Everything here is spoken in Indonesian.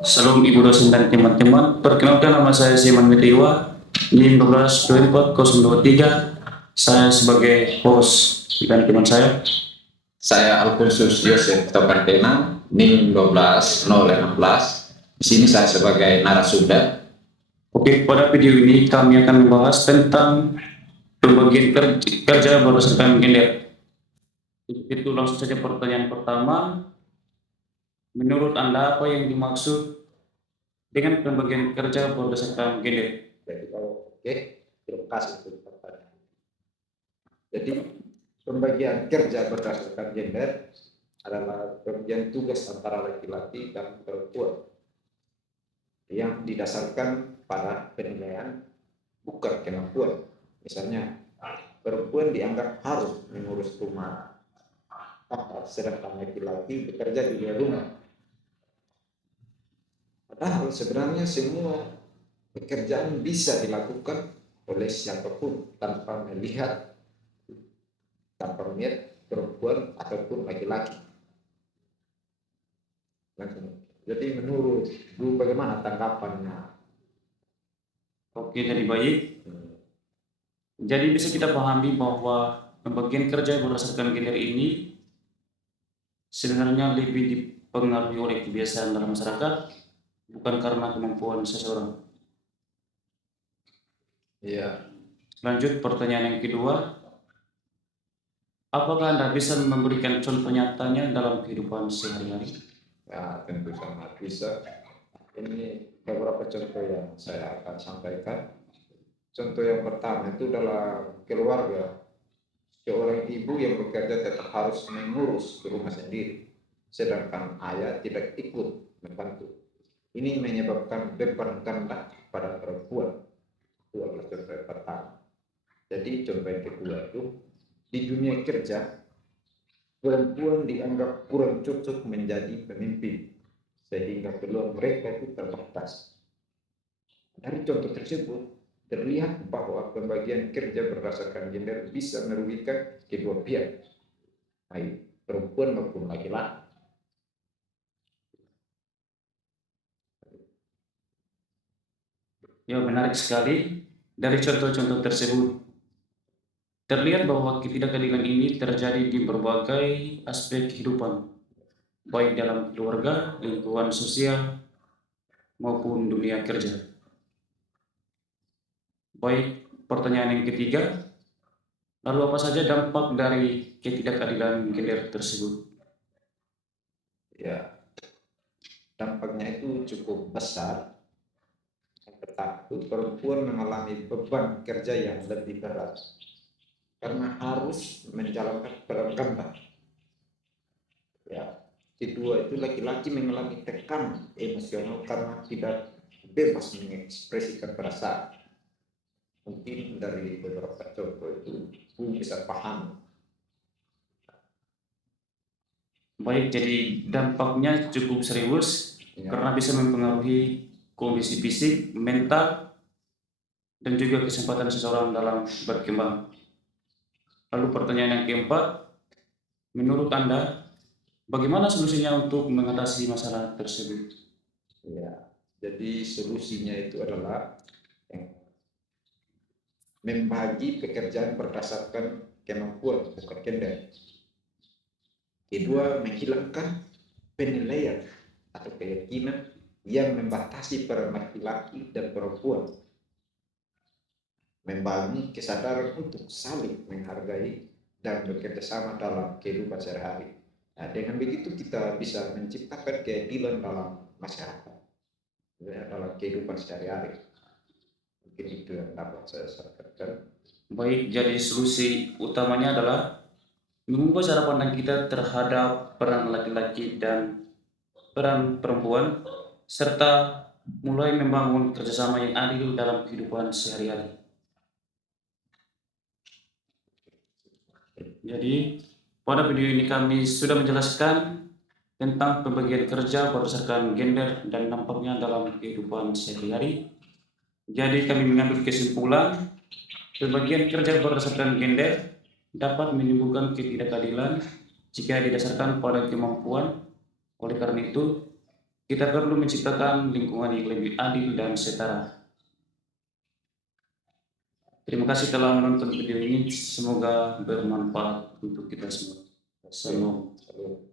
Salam Ibu dosen dan teman-teman. Perkenalkan nama saya Siman Mitiwa, NIM 1224 Saya sebagai host dan teman Saya Alfonsus Yosef Tokantena, NIM 12016. Di sini saya sebagai narasumber. Oke, pada video ini kami akan membahas tentang pembagian kerja berdasarkan gender. Itu langsung saja pertanyaan pertama. Menurut Anda apa yang dimaksud dengan pembagian kerja berdasarkan gender? Oke, terima kasih untuk pertanyaan. Jadi pembagian kerja berdasarkan gender adalah pembagian tugas antara laki-laki dan perempuan yang didasarkan pada penilaian bukan kemampuan. Misalnya, perempuan dianggap harus mengurus rumah, sedangkan laki-laki bekerja di luar rumah. Padahal sebenarnya semua pekerjaan bisa dilakukan oleh siapapun tanpa melihat perempuan ataupun laki-laki. Jadi menurut Bu bagaimana tanggapannya? Oke, jadi baik. Jadi bisa kita pahami bahwa pembagian kerja berdasarkan gender ini sebenarnya lebih dipengaruhi oleh kebiasaan dalam masyarakat, bukan karena kemampuan seseorang. Iya. Lanjut pertanyaan yang kedua, apakah Anda bisa memberikan contoh nyatanya dalam kehidupan sehari-hari? Ya, tentu sangat bisa. Ini beberapa contoh yang saya akan sampaikan. Contoh yang pertama itu dalam keluarga. Seorang ibu yang bekerja tetap harus mengurus rumah sendiri, sedangkan ayah tidak ikut membantu. Ini menyebabkan beban ganda pada perempuan. Itu adalah contoh yang pertama. Jadi contoh yang kedua itu, di dunia kerja, perempuan dianggap kurang cocok menjadi pemimpin, sehingga peluang mereka itu terbatas. Dari contoh tersebut, terlihat bahwa pembagian kerja berdasarkan gender bisa merugikan kedua pihak, baik perempuan maupun laki-laki. Ya, menarik sekali. Dari contoh-contoh tersebut, terlihat bahwa ketidakadilan ini terjadi di berbagai aspek kehidupan, baik dalam keluarga, lingkungan sosial, maupun dunia kerja. Baik, pertanyaan yang ketiga, lalu apa saja dampak dari ketidakadilan gender tersebut? Ya, dampaknya itu cukup besar. Yang pertama, perempuan mengalami beban kerja yang lebih berat karena harus menjalankan peran ganda. Ya, kedua itu laki-laki mengalami tekanan emosional karena tidak bebas mengekspresikan perasaan. Mungkin dari beberapa contoh itu bisa paham. Baik, jadi dampaknya cukup serius karena bisa mempengaruhi kondisi fisik, mental, dan juga kesempatan seseorang dalam berkembang. Lalu pertanyaan yang keempat, menurut Anda, bagaimana solusinya untuk mengatasi masalah tersebut? Ya, jadi solusinya itu adalah membagi pekerjaan berdasarkan kemampuan, bukan gender. Kedua, menghilangkan penilaian atau keyakinan yang membatasi peran laki-laki dan perempuan. Membangun kesadaran untuk saling menghargai dan bekerja sama dalam kehidupan sehari-hari. Nah, dengan begitu kita bisa menciptakan keadilan dalam masyarakat, dalam kehidupan sehari-hari. Mungkin itu yang dapat saya sampaikan. Baik, jadi solusi utamanya adalah mengubah cara pandang kita terhadap peran laki-laki dan peran perempuan, serta mulai membangun kerjasama yang adil dalam kehidupan sehari-hari. Jadi, pada video ini kami sudah menjelaskan tentang pembagian kerja berdasarkan gender dan dampaknya dalam kehidupan sehari-hari. Jadi kami mengambil kesimpulan, pembagian kerja berdasarkan gender dapat menimbulkan ketidakadilan jika didasarkan pada kemampuan. Oleh karena itu, Kita perlu menciptakan lingkungan yang lebih adil dan setara. Terima kasih telah menonton video ini. Semoga bermanfaat untuk kita semua. Salam. Salut.